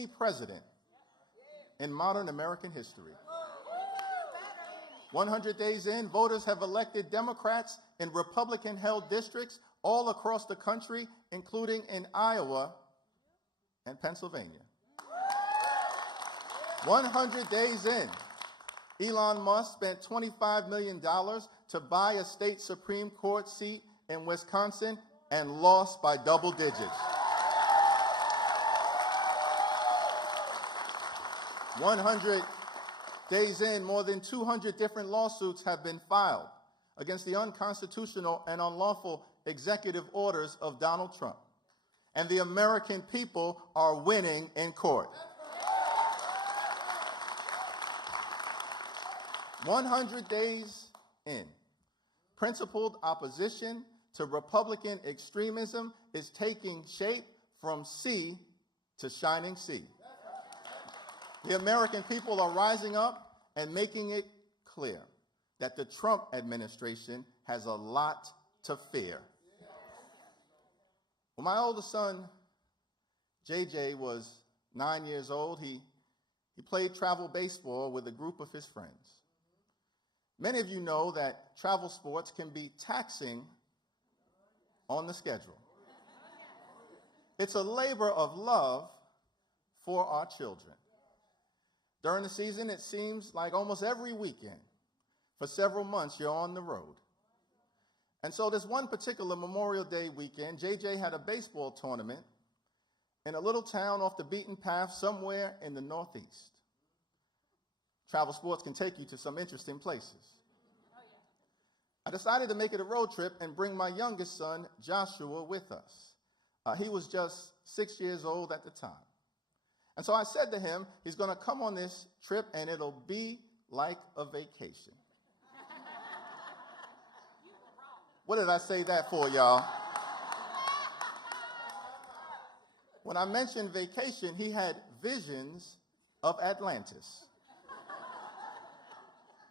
any president in modern American history. 100 days in, voters have elected Democrats in Republican-held districts all across the country, including in Iowa and Pennsylvania. 100 days in, Elon Musk spent $25 million to buy a state Supreme Court seat in Wisconsin and lost by double digits. 100 days in, more than 200 different lawsuits have been filed against the unconstitutional and unlawful executive orders of Donald Trump. And the American people are winning in court. 100 days in, principled opposition to Republican extremism is taking shape from sea to shining sea. The American people are rising up and making it clear that the Trump administration has a lot to fear. When my oldest son, JJ, was 9 years old, he played travel baseball with a group of his friends. Many of you know that travel sports can be taxing on the schedule. It's a labor of love for our children. During the season, it seems like almost every weekend, for several months, you're on the road. And so this one particular Memorial Day weekend, JJ had a baseball tournament in a little town off the beaten path somewhere in the Northeast. Travel sports can take you to some interesting places. I decided to make it a road trip and bring my youngest son, Joshua, with us. He was just 6 years old at the time. And so I said to him, he's going to come on this trip and it'll be like a vacation. What did I say that for, y'all? When I mentioned vacation, he had visions of Atlantis.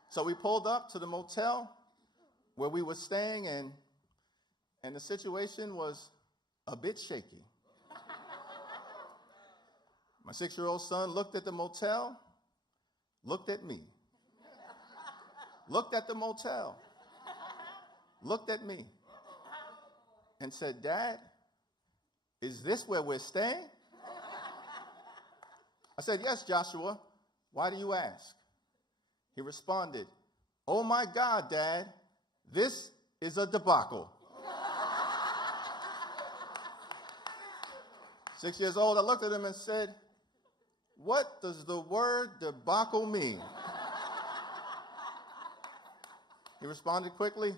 So we pulled up to the motel where we were staying, and the situation was a bit shaky. My 6-year-old son looked at the motel, looked at me, looked at the motel, looked at me, and said, "Dad, is this where we're staying?" I said, "Yes, Joshua. Why do you ask?" He responded, "Oh my God, Dad, this is a debacle." 6 years old, I looked at him and said, "What does the word debacle mean?" He responded quickly.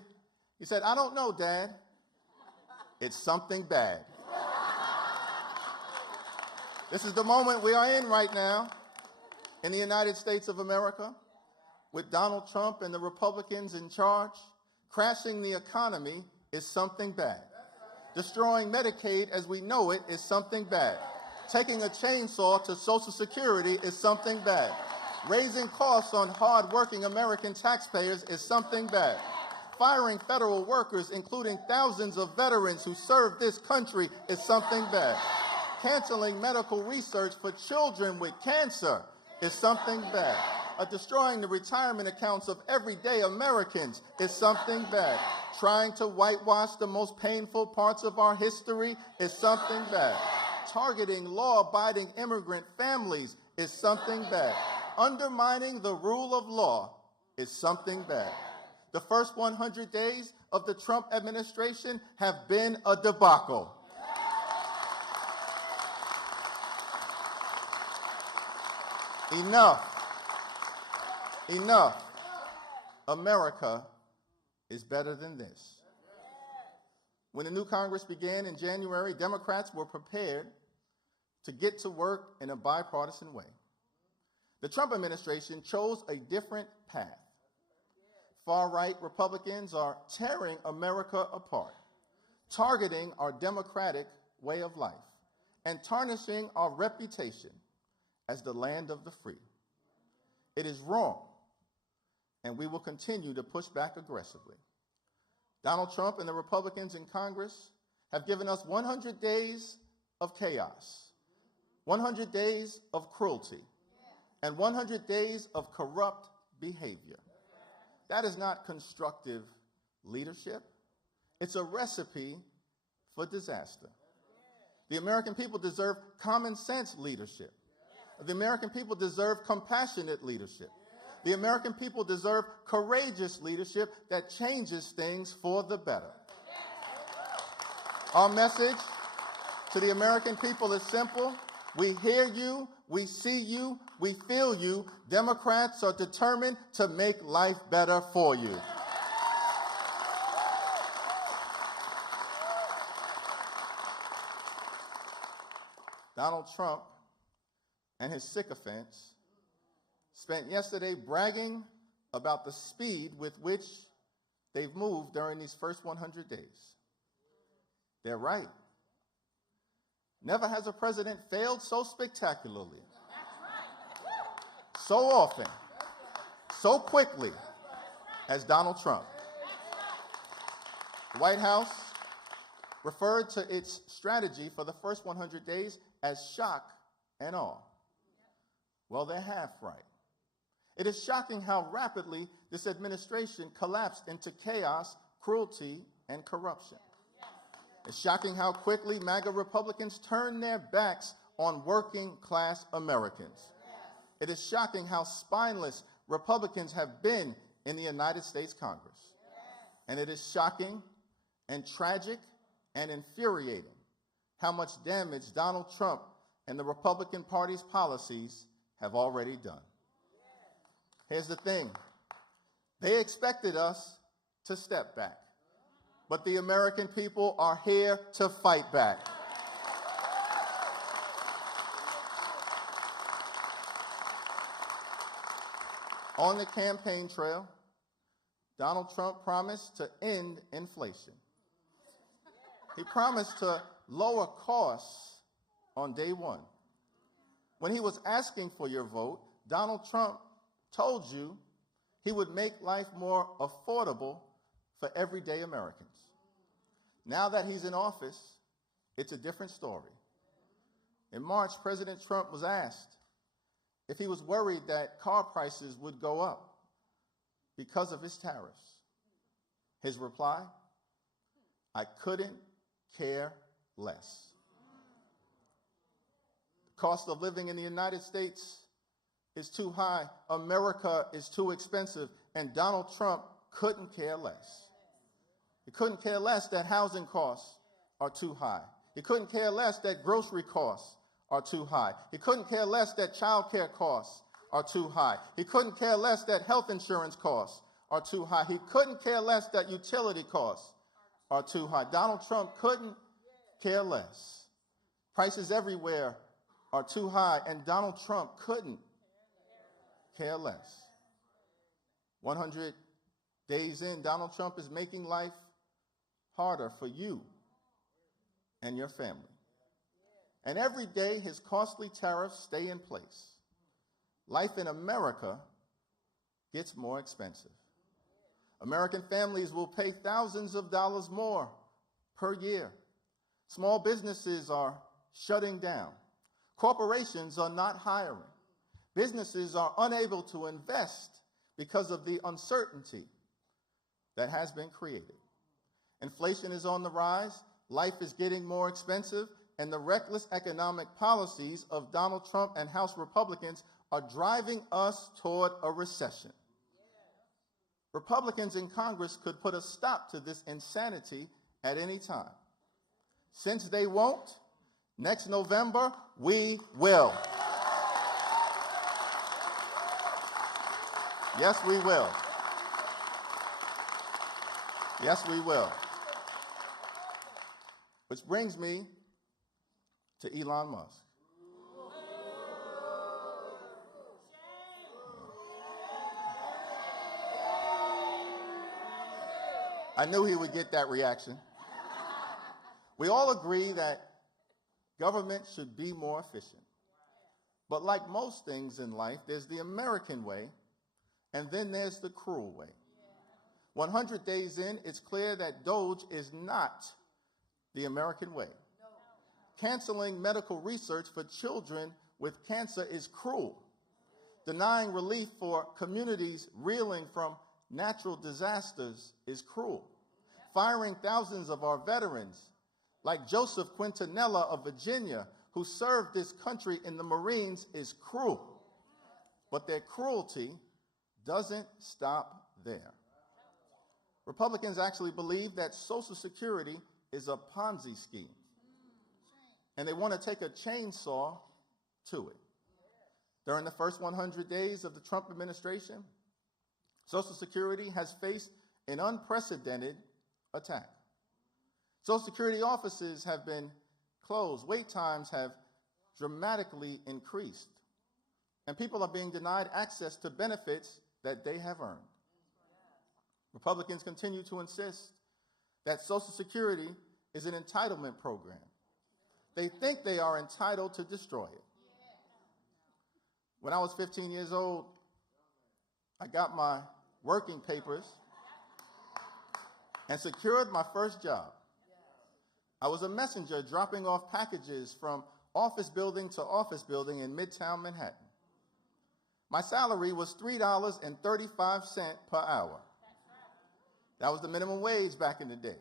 He said, "I don't know, Dad. It's something bad." This is the moment we are in right now in the United States of America, with Donald Trump and the Republicans in charge. Crashing the economy is something bad. Destroying Medicaid as we know it is something bad. Taking a chainsaw to Social Security is something bad. Raising costs on hard-working American taxpayers is something bad. Firing federal workers, including thousands of veterans who served this country, is something bad. Canceling medical research for children with cancer is something bad. Destroying the retirement accounts of everyday Americans is something bad. Trying to whitewash the most painful parts of our history is something bad. Targeting law-abiding immigrant families is something bad. Undermining the rule of law is something bad. The first 100 days of the Trump administration have been a debacle. Enough. Enough. America is better than this. When the new Congress began in January, Democrats were prepared to get to work in a bipartisan way. The Trump administration chose a different path. Far-right Republicans are tearing America apart, targeting our democratic way of life, and tarnishing our reputation as the land of the free. It is wrong, and we will continue to push back aggressively. Donald Trump and the Republicans in Congress have given us 100 days of chaos, 100 days of cruelty, and 100 days of corrupt behavior. That is not constructive leadership. It's a recipe for disaster. The American people deserve common sense leadership. The American people deserve compassionate leadership. The American people deserve courageous leadership that changes things for the better. Our message to the American people is simple. We hear you, we see you, we feel you. Democrats are determined to make life better for you. Donald Trump and his sycophants spent yesterday bragging about the speed with which they've moved during these first 100 days. They're right. Never has a president failed so spectacularly, so often, so quickly as Donald Trump. The White House referred to its strategy for the first 100 days as shock and awe. Well, they're half right. It is shocking how rapidly this administration collapsed into chaos, cruelty, and corruption. It's shocking how quickly MAGA Republicans turned their backs on working class Americans. It is shocking how spineless Republicans have been in the United States Congress. And it is shocking and tragic and infuriating how much damage Donald Trump and the Republican Party's policies have already done. Here's the thing. They expected us to step back, but the American people are here to fight back. On the campaign trail, Donald Trump promised to end inflation. He promised to lower costs on day one. When he was asking for your vote, Donald Trump told you he would make life more affordable for everyday Americans. Now that he's in office, it's a different story. In March, President Trump was asked if he was worried that car prices would go up because of his tariffs. His reply, I couldn't care less. The cost of living in the United States is too high, America is too expensive, and Donald Trump couldn't care less. He couldn't care less that housing costs are too high. He couldn't care less that grocery costs are too high. He couldn't care less that child care costs are too high. He couldn't care less that health insurance costs are too high. He couldn't care less that utility costs are too high. Donald Trump couldn't care less. Prices everywhere are too high, and Donald Trump couldn't care less. 100 days in, Donald Trump is making life harder for you and your family. And every day, his costly tariffs stay in place. Life in America gets more expensive. American families will pay thousands of dollars more per year. Small businesses are shutting down. Corporations are not hiring. Businesses are unable to invest because of the uncertainty that has been created. Inflation is on the rise, life is getting more expensive, and the reckless economic policies of Donald Trump and House Republicans are driving us toward a recession. Republicans in Congress could put a stop to this insanity at any time. Since they won't, next November, we will. Yes, we will. Yes, we will. Which brings me to Elon Musk. I knew he would get that reaction. We all agree that government should be more efficient. But like most things in life, there's the American way, and then there's the cruel way. 100 days in, it's clear that DOGE is not the American way. Canceling medical research for children with cancer is cruel. Denying relief for communities reeling from natural disasters is cruel. Firing thousands of our veterans, like Joseph Quintanilla of Virginia, who served this country in the Marines, is cruel. But their cruelty doesn't stop there. Republicans actually believe that Social Security is a Ponzi scheme, and they want to take a chainsaw to it. During the first 100 days of the Trump administration, Social Security has faced an unprecedented attack. Social Security offices have been closed, wait times have dramatically increased, and people are being denied access to benefits that they have earned. Republicans continue to insist that Social Security is an entitlement program. They think they are entitled to destroy it. When I was 15 years old, I got my working papers and secured my first job. I was a messenger dropping off packages from office building to office building in Midtown Manhattan. My salary was $3.35 per hour. That was the minimum wage back in the day.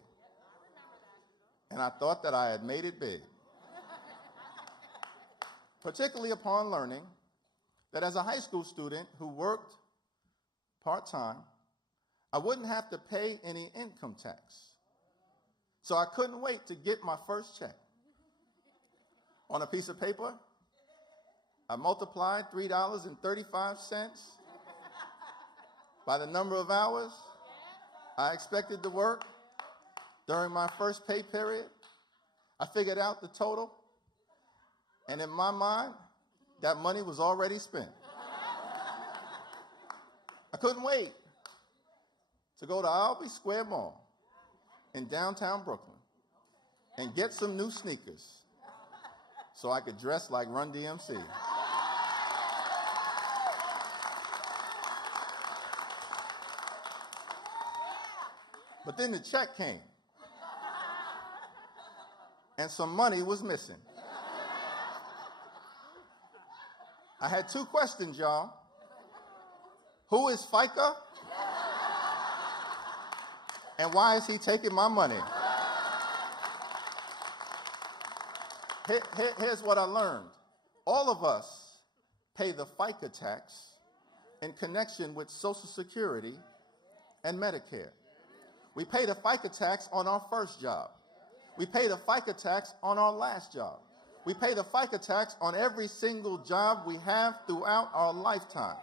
And I thought that I had made it big. Particularly upon learning that as a high school student who worked part-time, I wouldn't have to pay any income tax. So I couldn't wait to get my first check. On a piece of paper, I multiplied $3.35 by the number of hours I expected to work during my first pay period. I figured out the total, and in my mind, that money was already spent. I couldn't wait to go to Albee Square Mall in downtown Brooklyn and get some new sneakers so I could dress like Run DMC. But then the check came, and some money was missing. I had two questions, y'all. Who is FICA? And why is he taking my money? Here's what I learned. All of us pay the FICA tax in connection with Social Security and Medicare. We pay the FICA tax on our first job. We pay the FICA tax on our last job. We pay the FICA tax on every single job we have throughout our lifetime.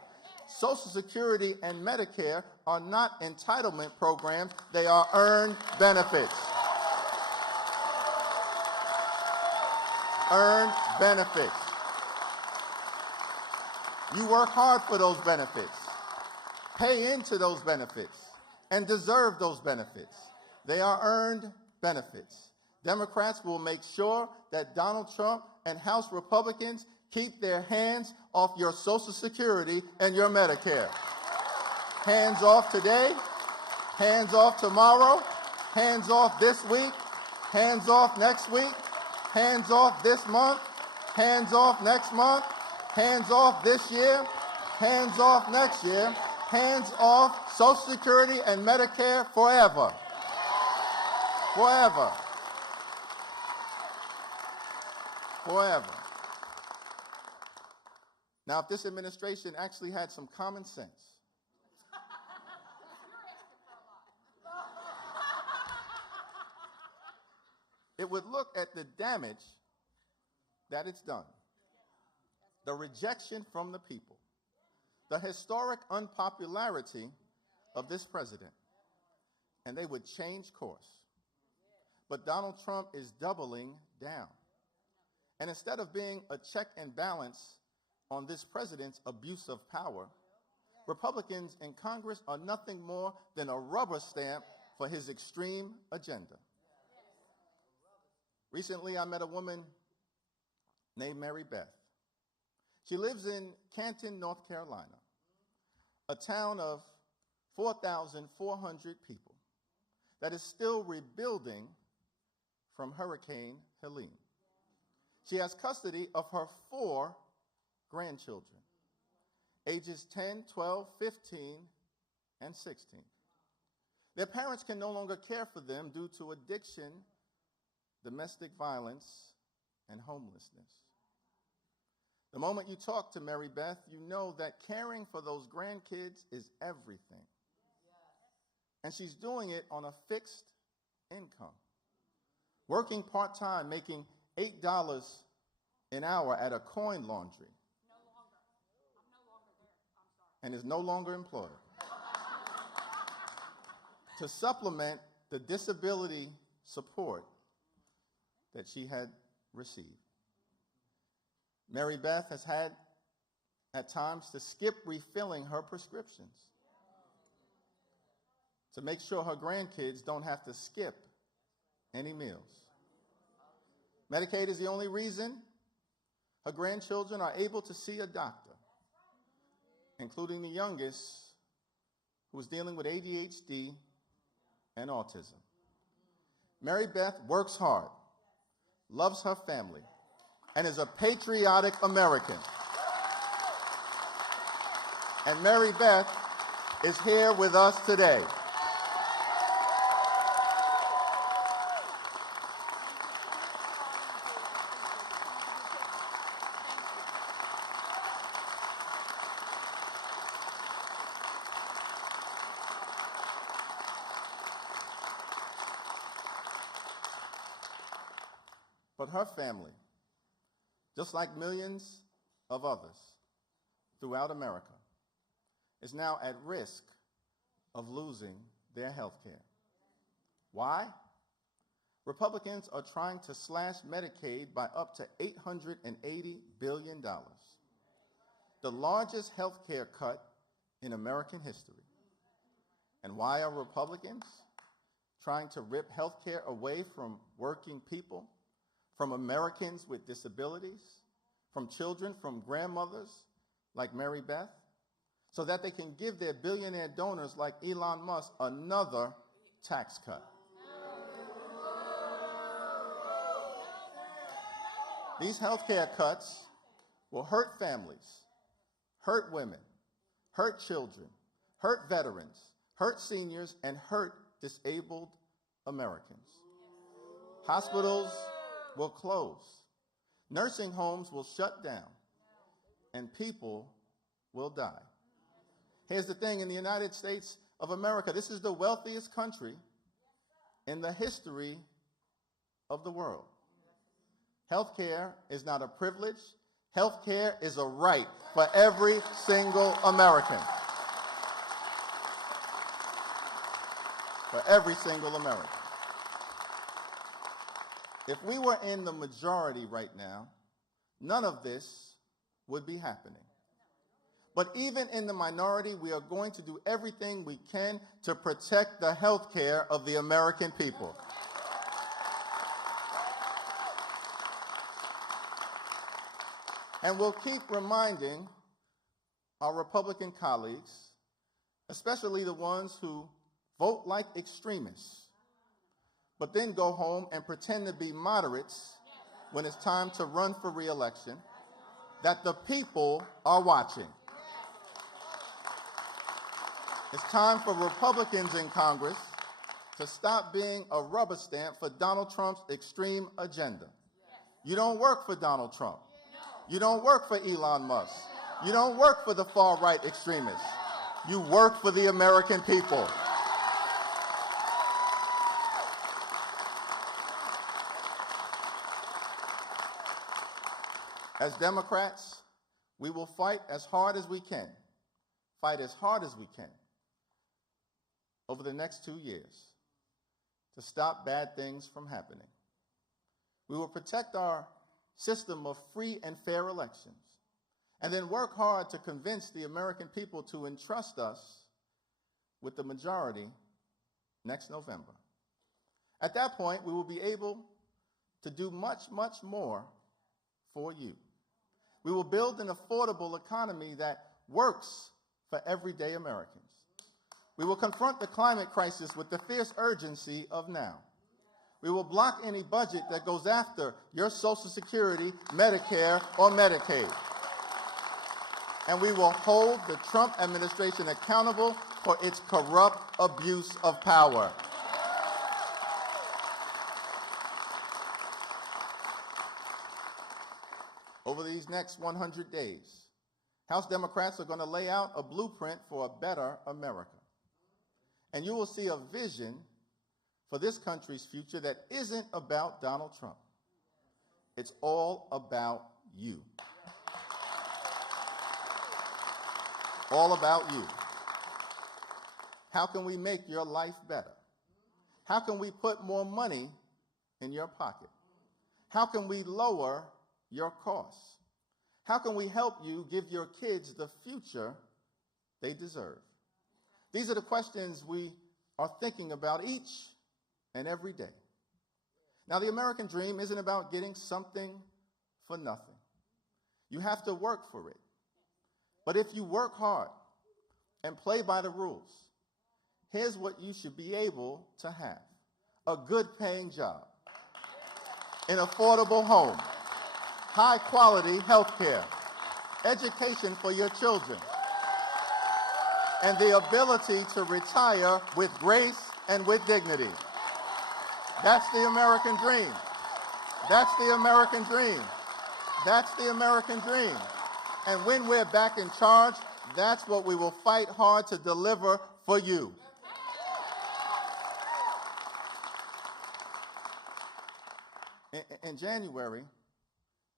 Social Security and Medicare are not entitlement programs, they are earned benefits. Earned benefits. You work hard for those benefits, pay into those benefits, and deserve those benefits. They are earned benefits. Democrats will make sure that Donald Trump and House Republicans keep their hands off your Social Security and your Medicare. Hands off today, hands off tomorrow, hands off this week, hands off next week, hands off this month, hands off next month, hands off this year, hands off next year, hands off Social Security and Medicare forever. Forever. Forever. Now, if this administration actually had some common sense, it would look at the damage that it's done, the rejection from the people, the historic unpopularity of this president, and they would change course. But Donald Trump is doubling down. And instead of being a check and balance on this president's abuse of power, Republicans in Congress are nothing more than a rubber stamp for his extreme agenda. Recently, I met a woman named Mary Beth. She lives in Canton, North Carolina, a town of 4,400 people that is still rebuilding from Hurricane Helene. She has custody of her 4 grandchildren, ages 10, 12, 15, and 16. Their parents can no longer care for them due to addiction, domestic violence, and homelessness. The moment you talk to Mary Beth, you know that caring for those grandkids is everything. And she's doing it on a fixed income, working part-time, making $8 an hour at a coin laundry. No longer. I'm no longer there. I'm sorry. And is no longer employed. To supplement the disability support that she had received. Mary Beth has had, at times, to skip refilling her prescriptions to make sure her grandkids don't have to skip any meals. Medicaid is the only reason her grandchildren are able to see a doctor, including the youngest, who is dealing with ADHD and autism. Mary Beth works hard, loves her family, and is a patriotic American. And Mary Beth is here with us today. But her family, just like millions of others throughout America, is now at risk of losing their health care. Why? Republicans are trying to slash Medicaid by up to $880 billion, the largest health care cut in American history. And why are Republicans trying to rip health care away from working people, from Americans with disabilities, from children, from grandmothers like Mary Beth, so that they can give their billionaire donors like Elon Musk another tax cut? These health care cuts will hurt families, hurt women, hurt children, hurt veterans, hurt seniors, and hurt disabled Americans. Hospitals will close. Nursing homes will shut down. And people will die. Here's the thing, in the United States of America, this is the wealthiest country in the history of the world. Healthcare is not a privilege. Healthcare is a right for every single American. For every single American. If we were in the majority right now, none of this would be happening. But even in the minority, we are going to do everything we can to protect the health care of the American people. And we'll keep reminding our Republican colleagues, especially the ones who vote like extremists, but then go home and pretend to be moderates when it's time to run for re-election, that the people are watching. It's time for Republicans in Congress to stop being a rubber stamp for Donald Trump's extreme agenda. You don't work for Donald Trump. You don't work for Elon Musk. You don't work for the far-right extremists. You work for the American people. As Democrats, we will fight as hard as we can, over the next 2 years to stop bad things from happening. We will protect our system of free and fair elections, and then work hard to convince the American people to entrust us with the majority next November. At that point, we will be able to do much, much more for you. We will build an affordable economy that works for everyday Americans. We will confront the climate crisis with the fierce urgency of now. We will block any budget that goes after your Social Security, Medicare, or Medicaid. And we will hold the Trump administration accountable for its corrupt abuse of power. Over these next 100 days, House Democrats are going to lay out a blueprint for a better America. And you will see a vision for this country's future that isn't about Donald Trump. It's all about you. All about you. How can we make your life better? How can we put more money in your pocket? How can we lower your costs? How can we help you give your kids the future they deserve? These are the questions we are thinking about each and every day. Now, the American dream isn't about getting something for nothing. You have to work for it. But if you work hard and play by the rules, here's what you should be able to have: a good paying job, an affordable home, high quality health care, education for your children, and the ability to retire with grace and with dignity. That's the American dream. That's the American dream. That's the American dream. And when we're back in charge, that's what we will fight hard to deliver for you. In January,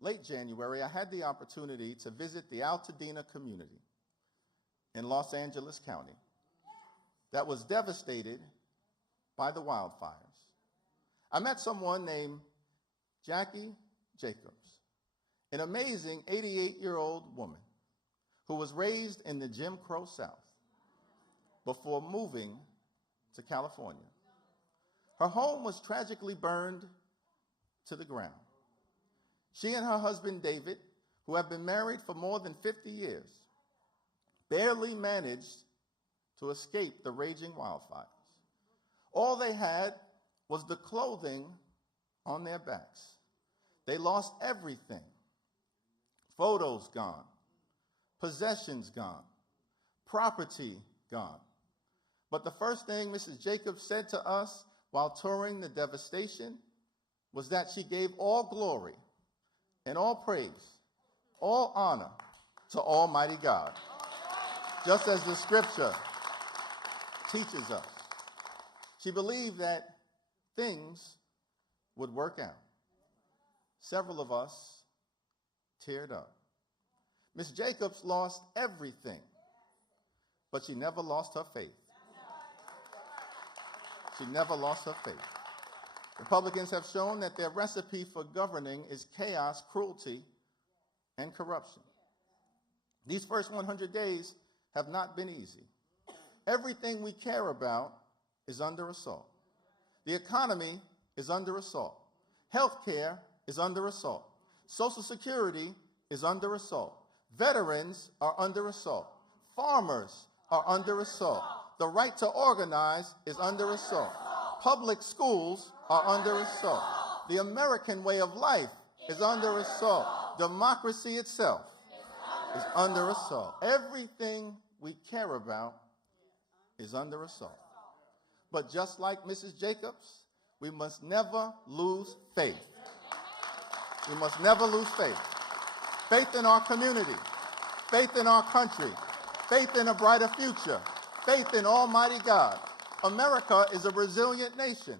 late January, I had the opportunity to visit the Altadena community in Los Angeles County that was devastated by the wildfires. I met someone named Jackie Jacobs, an amazing 88-year-old woman who was raised in the Jim Crow South before moving to California. Her home was tragically burned to the ground. She and her husband, David, who have been married for more than 50 years, barely managed to escape the raging wildfires. All they had was the clothing on their backs. They lost everything. Photos gone, possessions gone, property gone. But the first thing Mrs. Jacobs said to us while touring the devastation was that she gave all glory and all praise, all honor to Almighty God, just as the scripture teaches us. She believed that things would work out. Several of us teared up. Miss Jacobs lost everything, but she never lost her faith. She never lost her faith. Republicans have shown that their recipe for governing is chaos, cruelty, and corruption. These first 100 days have not been easy. Everything we care about is under assault. The economy is under assault. Health care is under assault. Social Security is under assault. Veterans are under assault. Farmers are under assault. The right to organize is under assault. Public schools are under assault. The American way of life is under assault. Democracy itself is under assault. Everything we care about is under assault. But just like Mrs. Jacobs, we must never lose faith. We must never lose faith. Faith in our community, faith in our country, faith in a brighter future, faith in Almighty God. America is a resilient nation.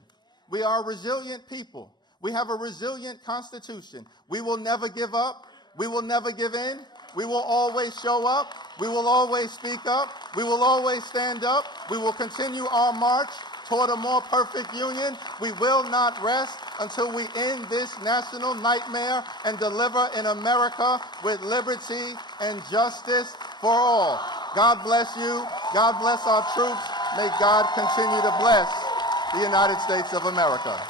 We are a resilient people. We have a resilient Constitution. We will never give up. We will never give in. We will always show up. We will always speak up. We will always stand up. We will continue our march toward a more perfect union. We will not rest until we end this national nightmare and deliver an America with liberty and justice for all. God bless you. God bless our troops. May God continue to bless the United States of America.